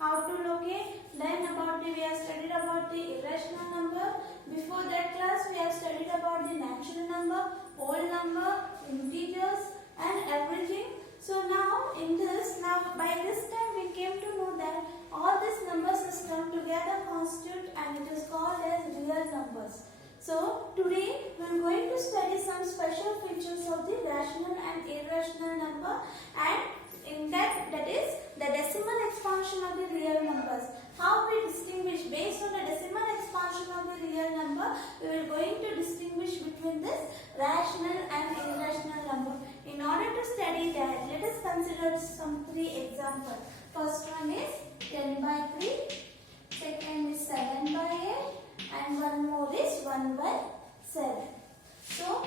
how to locate. Then we have studied about the irrational number. Before that class we have studied about the natural number, whole number, integers and everything. So now by this time we came to know that all this number system together constitute and it is called as real numbers. So today we are going to study some special features of the rational and irrational number, and in that is the decimal expansion of the real numbers. How we distinguish based on the decimal expansion of the real number, we are going to distinguish between this rational and irrational number. In order to study that, let us consider some 3 examples. First one is 10 by 3, second is 7 by 8, and one more is 1 by 7. So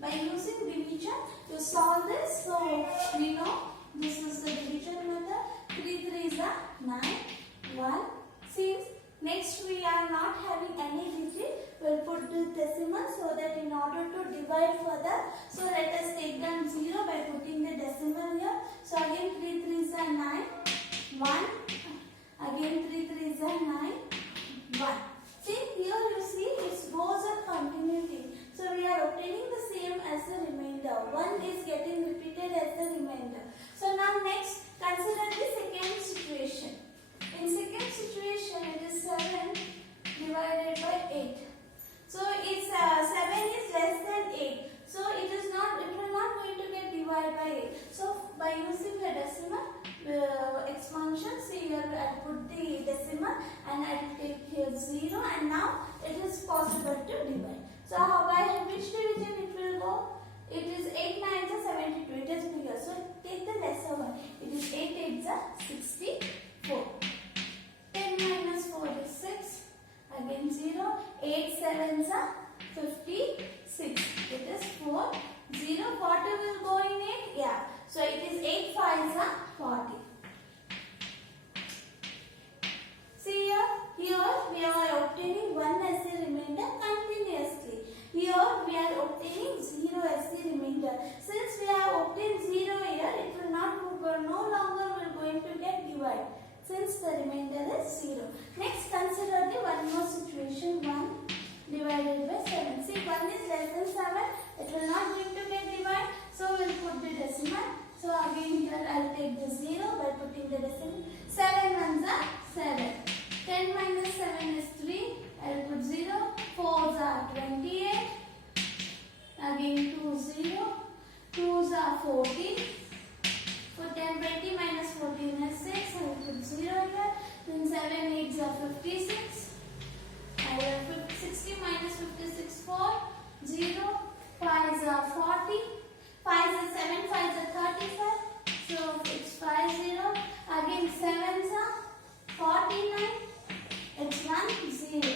by using division to solve this, so we know this is the division method. 3 3s are 9, 1. Since next we are not having any digit, we will put the decimal so that in order to divide further, so let us take down 0 by putting the decimal here. So again 3 3s are 9, 1. Again 3 3s are 9, 1. See here you see it goes on continuity. So we are obtaining the same as the remainder. 1 is getting repeated as the remainder. So now next consider the second situation. In second situation it is 7 divided by 8. So it's 7 is less than 8. So it will not going to get divided by 8. So by using the decimal expansion, see here I put the decimal and I will take here 0, and now it is possible to divide. So by which division it will go? It is 8 9s are 72. It is bigger. So take the lesser one. It is 8 8s are 64. 10 minus 4 is 6. Again 0. 8 7s are 56. It is 4. 0. 40 will go in 8. Yeah. So it is 8 5s are 40. See here we are obtaining 1 as the remainder continuously. Here we are obtaining 0 as the remainder. Since we have obtained 0 here, it will no longer will going to get divided, since the remainder is 0. Next consider the one more situation, 1 divided by 7. See 1 is less than 7, it will not going to get divided, so we will put the decimal. So again here I will take the 0 by putting the decimal. 7 1s are 7. 10 minus 7 is 3. I will put 0. 4s are 28. Again 2 0. 2s are 14. For 10 20 minus 14 is 6. I will put 0 here. Then 7 8s are 56. I will put 60 minus 56 4. 0. 5s are 40. 5s are 7 5s are 35. So it's 5 0. Again 7s are 49. It's 1 0.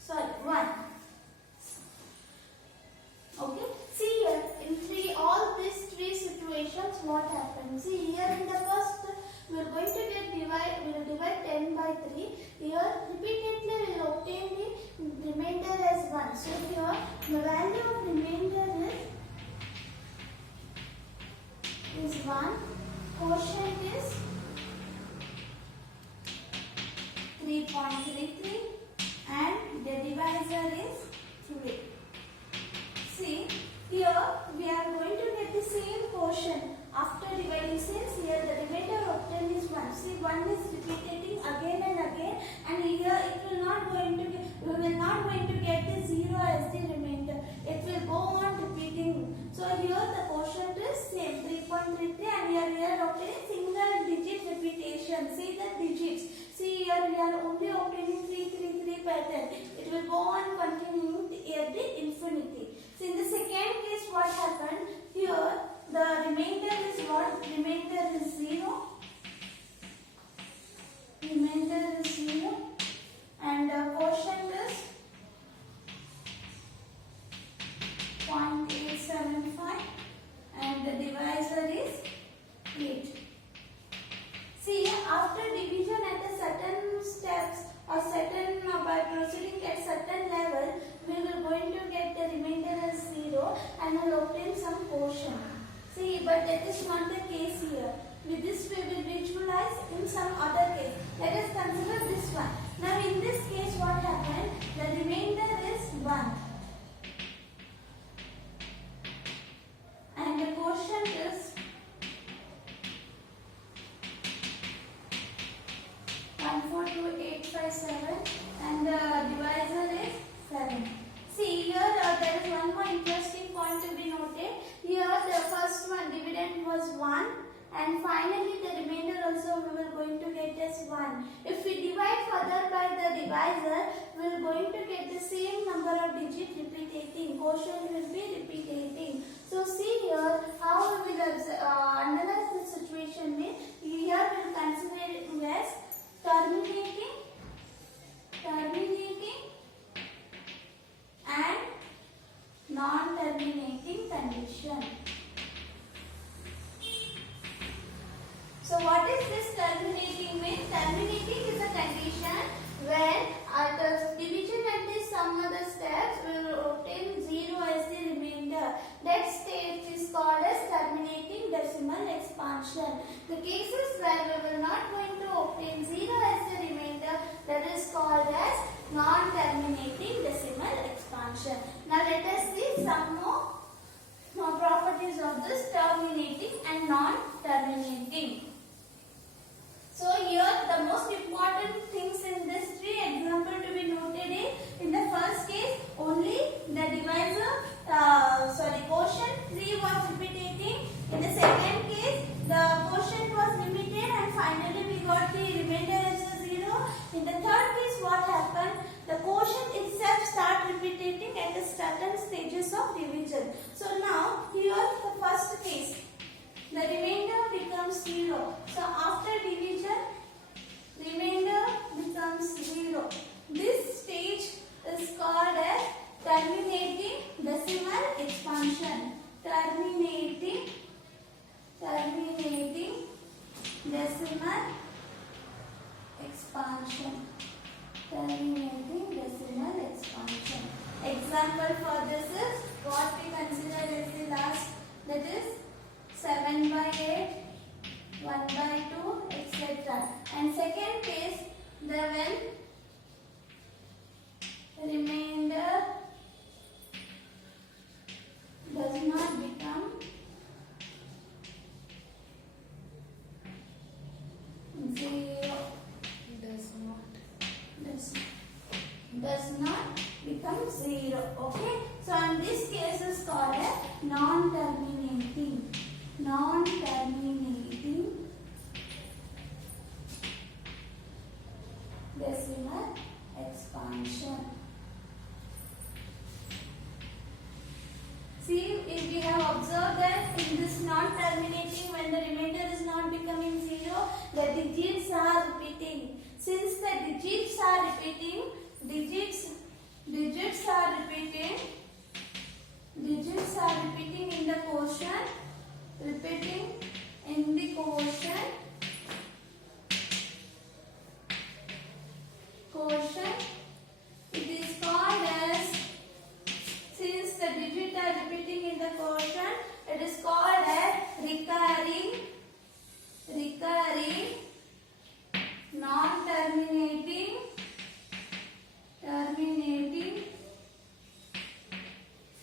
Sorry, 1. Okay. See here in all these 3 situations what happens. See here in the first we are going to get divide. We will divide 10 by 3. Here repeatedly we will obtain the remainder as 1. So here the value of remainder is 1. Quotient is 3.33 and the divisor is 3. See here we are going to get the same quotient after dividing, since here the remainder obtained is 1. See 1 is repeating again and again, and here it will not going to get, we will not going to get the 0 as the remainder. It will go on repeating. So here the quotient is same 3.33 and we are obtaining single digit repetition. See the digits. See here we are only obtaining 333 pattern. It will go on continuing at the infinity. So in the second case what happened? Here the remainder is what? Remainder is 0. Remainder is 0 and the quotient is 0.875 and the divisor is 8. See, after division at a certain steps or certain by proceeding at certain level, we will going to get the remainder as 0 and will obtain some quotient. See, but that is not the case here. With this we will visualize in some other case. Let us consider this one. Now in this case what happened? The remainder is 1. And the quotient is 142857 and the divisor is 7. See here there is one more interesting point to be noted. Here the first one dividend was 1 and finally the remainder also we were going to get as 1. If we divide further by the divisor, we are going to get the same number of digits repeating. Quotient will be repeating. So see here how we will analyze the situation means here we will consider it as terminating and non-terminating condition. So what is this terminating means? Terminating is a condition when at the division at this some other steps we will obtain 0 as the remainder. That state is called as terminating decimal expansion. The cases where we will not going to obtain 0 as the remainder, that is called as non-terminating decimal expansion. Now let us see some more properties of this terminating and non-terminating. So here the most important things in this three example to be noted is in the first case only the divisor quotient 3 was repeating. In the second case the quotient was limited and finally we got the remainder as a 0. In the third case what happened? The quotient itself start repeating at the certain stages of division. So now here the first case the remainder becomes 0. So after division, remainder becomes 0. This stage is called as terminating decimal expansion. Terminating decimal expansion. Terminating decimal expansion. Example for this is what we consider as the last, that is 7 by 8, 1 by 2, etc. And second case, the when remainder does not become 0. Does not become 0. Okay. So in this case is called a non-terminating decimal expansion. See, if we have observed that in this non-terminating, when the remainder is not becoming 0, the digits are repeating. Since the digits are repeating, digits are repeating in the quotient, quotient, it is called as, since the digits are repeating in the quotient, it is called as recurring non-terminating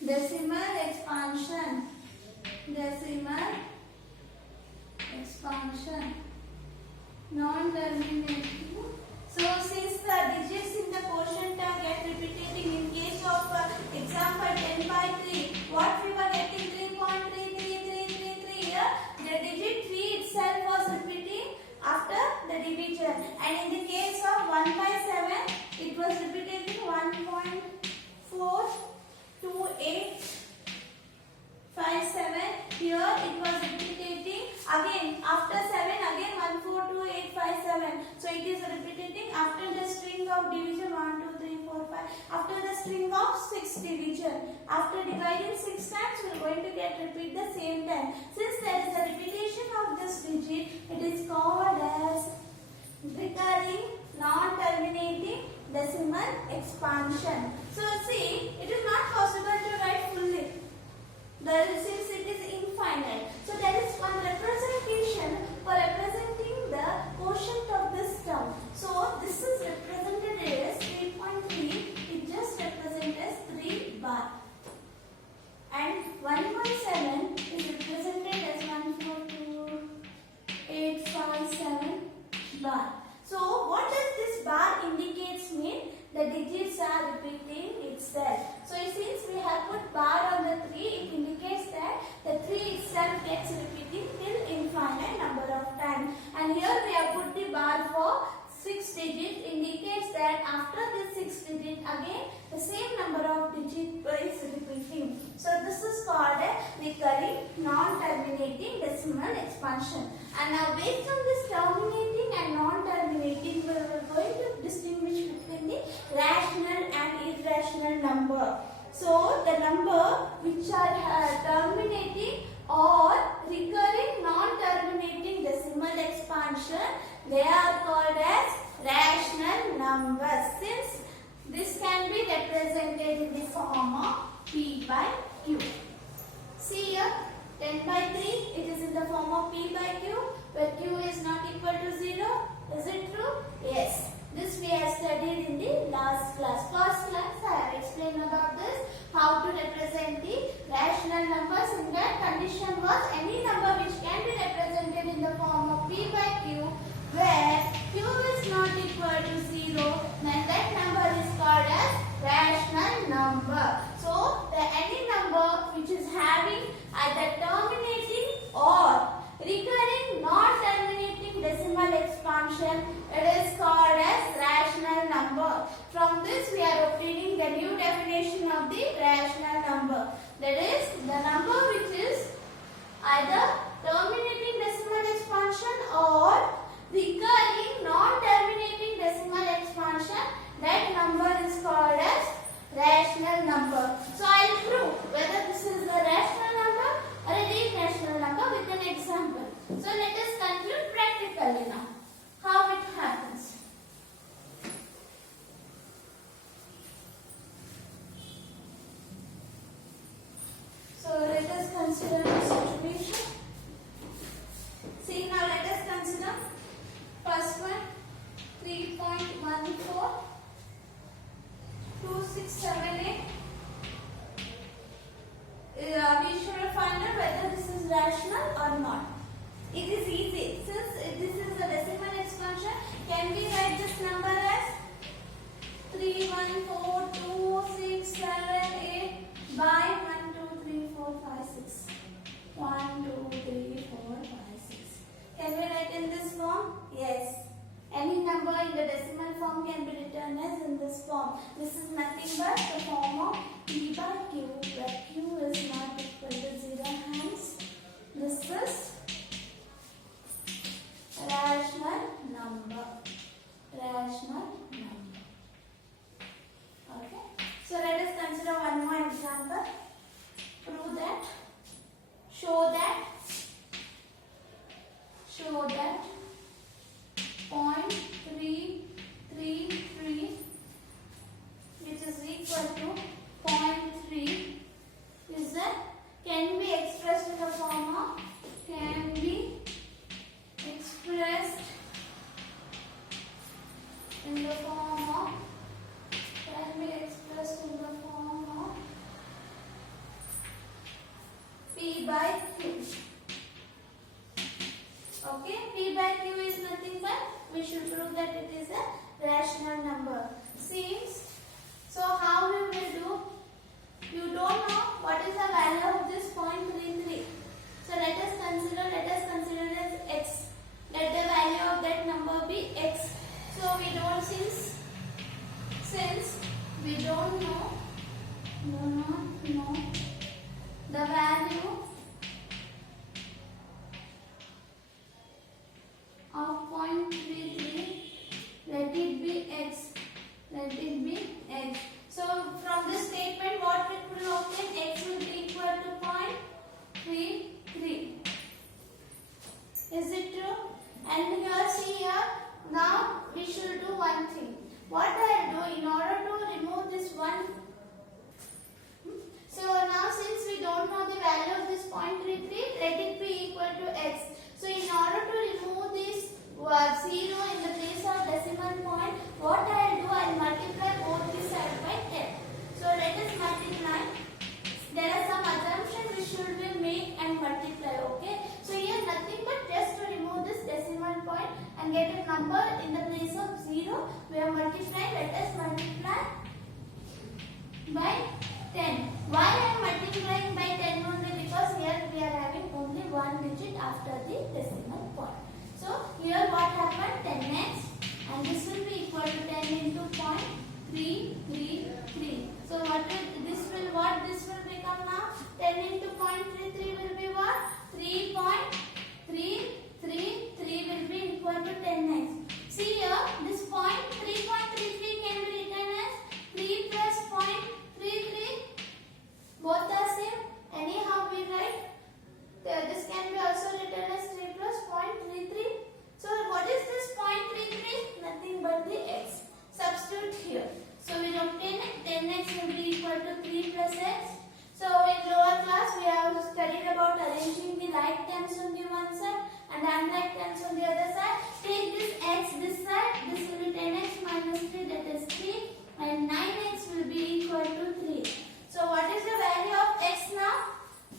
decimal expansion. Non-terminating. So since the digits in the quotient are get repeating, in case of example 10 by 3, what we were getting 3.33333 here, the digit 3 itself was repeating after the division, and in the case of 1 by 7 it was repeating 1.42857. Here it was repeating again after 7 again 142,857. So it is repeating after the string of division 1, 2, 3, 4, 5. After the string of 6 division. After dividing 6 times, we are going to get repeat the same time. Since there is a repetition of this digit, it is called as recurring non-terminating decimal expansion. So see, it is not possible to write fully. Since it is infinite. So there is one representation for digit indicates that after this 6 digit again the same number of digit is repeating. So this is called a recurring non-terminating decimal expansion. And now based on this terminating and non-terminating, we are going to distinguish between the rational and irrational number. So the number which are terminating or recurring non-terminating decimal expansion, they are called as rational numbers, since this can be represented in the form of P by Q. See here, 10 by 3, it is in the form of P by Q, where Q is not equal to 0. Is it true? Yes. This we have studied in the last class. First class I have explained about this, how to represent the rational numbers. In that condition was any number which can be represented in the form of P by Q, where Q is not equal to 0, then that number is called as rational number. So any number which is having either terminating or recurring non-terminating decimal expansion, it is called as rational number. From this we are obtaining the new definition of the rational number. That is the number which is either terminating decimal expansion or recurring non-terminating decimal expansion. That number is called as rational number. So I will prove whether this is a rational number or an irrational number with an example. So let us conclude practically now how it happens. So let us consider the situation. See, now let us consider first one, 3.14 2678. We should find out whether this is rational or not. It is easy. Since this is a decimal expansion, can we write this number as 3142678 by 1, 2, 3, 4, 5, 6. 1, 2, 3, 4, 5, 6. Can we write in this form? Yes. Any number in the decimal form can be written as in this form. This is nothing but the form of P by Q, where Q is not equal to 0. Hence, this is rational number. Rational number. Okay. So let us consider one more example. Prove that. Show that 0.333, which is equal to 0.3, is that can be expressed in the form of P by Q. Okay, P by Q is nothing but we should prove that it is a rational number. Seems, so how we will do? You don't know what is the value of this 0.33. So let us consider as x. Let the value of that number be x. So we don't since we don't know the value of 0.33, let it be x. Let it be x. So from this statement, what we could obtain, x will be equal to 0.33. Is it true? And here, see here, now we should do one thing. What I do in order to remove this one. So now since we don't know the value of this 0.33, let it be equal to x. So in order to remove this 0 in the place of decimal point, what I will do, I will multiply both the sides by 10. So let us multiply. There are some assumptions which should be made and multiply. Okay. So here nothing but just to remove this decimal point and get a number in the place of 0. We are multiplying. Let us multiply by 10. Why I am multiplying by 10 only? Because here we are having only one digit after the decimal point. So here what happened? 10x and this will be equal to 10 into 0.333. So this will become now? 10 into 0.33 will be what? 3.333 will be equal to 10x. See here, this 3.33 can be written as 3 plus 0.33. Both are same. Anyhow we write. This can be also written as 3 plus 0.33. So what is this 0.33? Nothing but the x. Substitute here. So we obtain 10x will be equal to 3 plus x. So in lower class we have studied about arranging the right terms on the one side and unlike terms on the other side. Take this x this side. This will be 10x minus 3, that is 3, and 9x will be equal to 3. So what is the value of x now?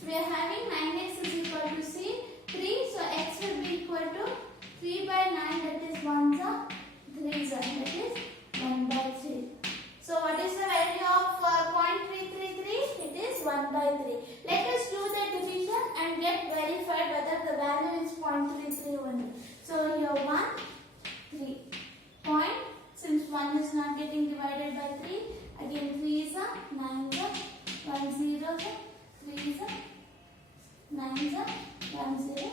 We are having 9x is equal to 3. So x will be equal to 3 by 9, that is 1 za 3 za, that is 1 by 3. So what is the value of 0.333? It is 1 by 3. Let us do the division and get verified whether the value is 0.33 only. So here 1, 3. Point, since 1 is not getting divided by 3, again 3 is 9 is 1 0 is 3 is 9 is 1 0.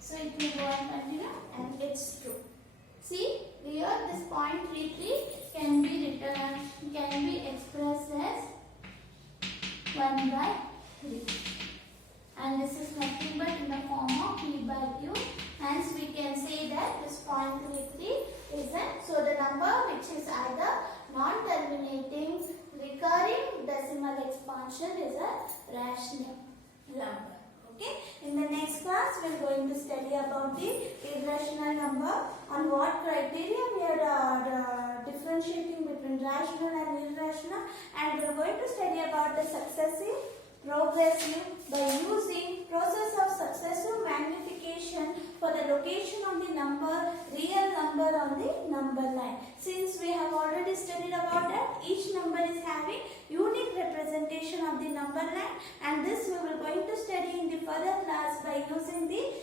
So it will go and continue and it's true. See here this 0.33 can be expressed as 1 by 3. And this is nothing but in the form of p by q. Hence we can say that this 0.33 is so the number which is either non-terminating recurring decimal expansion is a rational number. Okay. In the next class we are going to study about the irrational number, on what criteria we are differentiating between rational and irrational, and we are going to study about the successive, progressive by using process of successive magnification for the location of the number, real number on the number line. Since we have already studied about that, each number is having unique representation of the number line, and this we will going to study in the further class by using the